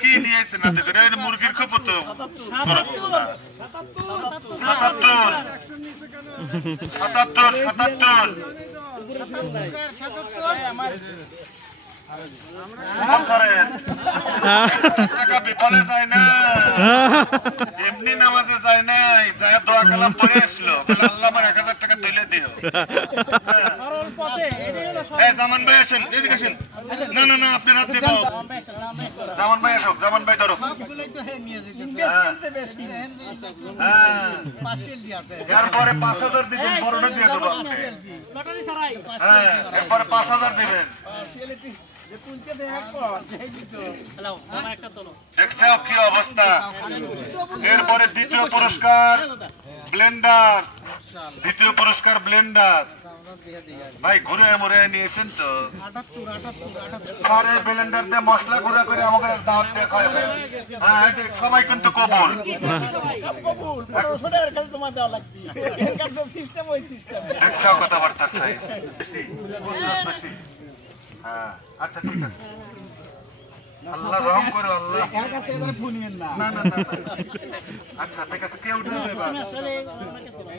কি নিয়েছেন হাতে করে এই মুরগির খবর তো। সাতাত্তর। সাতাত্তর সাতাত্তর। না। এমনি নামাজে যায় নাই যায় দোয়া কালাম পরে আসলো। হ্যাঁ। এরপরে পাঁচ হাজার দিবেন দিয়ে দেবো। হ্যাঁ এরপরে পাঁচ হাজার দিবেন। কি অবস্থা। এরপরে দ্বিতীয় পুরস্কার, ব্লেন্ডার। দ্বিতীয় পুরস্কার ব্লেন্ডার। ভাই ঘুরে মরে নিয়েছেন তো। আরে ব্লেন্ডার দিয়ে মশলা গুঁড়া করে আমাকে দাওয়াত দিয়ে খাওয়াবে হ্যাঁ সবাই কিন্তু কবুল। দেখছ কথাবার্তা খাই বেশি বেশি। হ্যাঁ আচ্ছা ঠিক আছে। আল্লাহ রহম করো আল্লাহ। না। না না না। আচ্ছা ঠিক আছে কে উঠাবে বাবা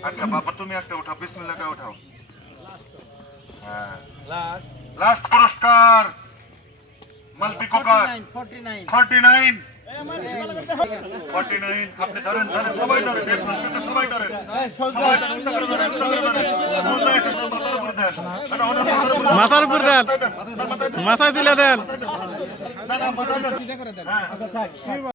আচ্ছা বাবা তুমি একটা উঠাও বিসমিল্লাহকে উঠাও। হ্যাঁ। লাস্ট পুরস্কার! Multi cooker forty nine forty nine আপনি ধরেন ধরেন সবাই ধরেন এই পুরস্কারটা সবাই ধরেন সবাই ধরেন, ধরেন, উঁচা করে ধরেন। মোল্লা এসে তোর মাথার উপর দেন। মাথার উপর মাথায় দিলে দেন। না, না, মাথায় দেন। হ্যাঁ।